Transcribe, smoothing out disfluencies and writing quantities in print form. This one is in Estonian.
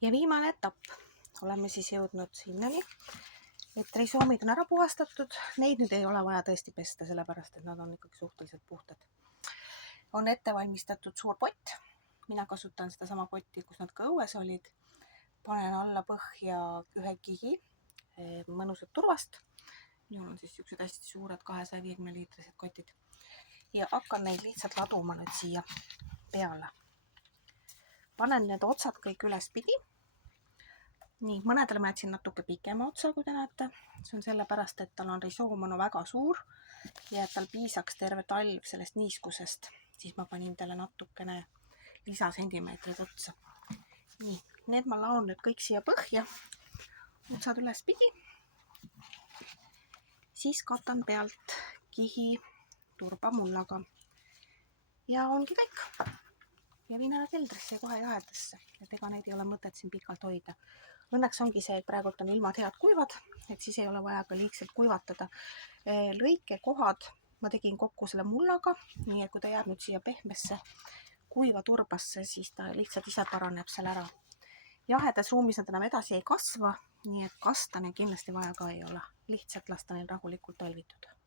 Ja viimane etapp. Oleme siis jõudnud sinnani, et risoomid on ära puhastatud. Neid nüüd ei ole vaja tõesti pesta, sellepärast et nad on ikkagi suhteliselt puhtad. On ette valmistatud suur pott. Mina kasutan seda sama potti, kus nad ka õues olid. Panen alla põhja ühe kihi mõnusat turvast. Minul on siis siuksed hästi suured 250 liitrised kotid. Ja hakkan neid lihtsalt laduma nüüd siia peale. Panen need otsad kõik üles pidi. Nii, mõnedele ma jätsin natuke pikema otsa, kui te näete. See on sellepärast, et tal on risoom on väga suur ja et tal piisaks terve talv sellest niiskusest. Siis ma panin talle natukene lisasentimeetrid otsa. Nii, need ma laon nüüd kõik siia põhja. Otsad üles pidi. Siis katan pealt kihi turbamullaga. Ja ongi kõik. Ja viin ära keldrisse ja kohe jahedasse. Et ega neid ei ole mõtet siin pikalt hoida. Õnneks ongi see, et praegult on ilmad head kuivad, et siis ei ole vaja ka liigselt kuivatada. Lõikekohad ma tegin kokku selle mullaga, nii et kui ta jääb nüüd siia pehmesse kuiva turbasse, siis ta lihtsalt ise paraneb seal ära. Jahedas ruumis nad enam edasi ei kasva, nii et kasta neil kindlasti vaja ka ei ole. Lihtsalt lasta neil rahulikult talvituda.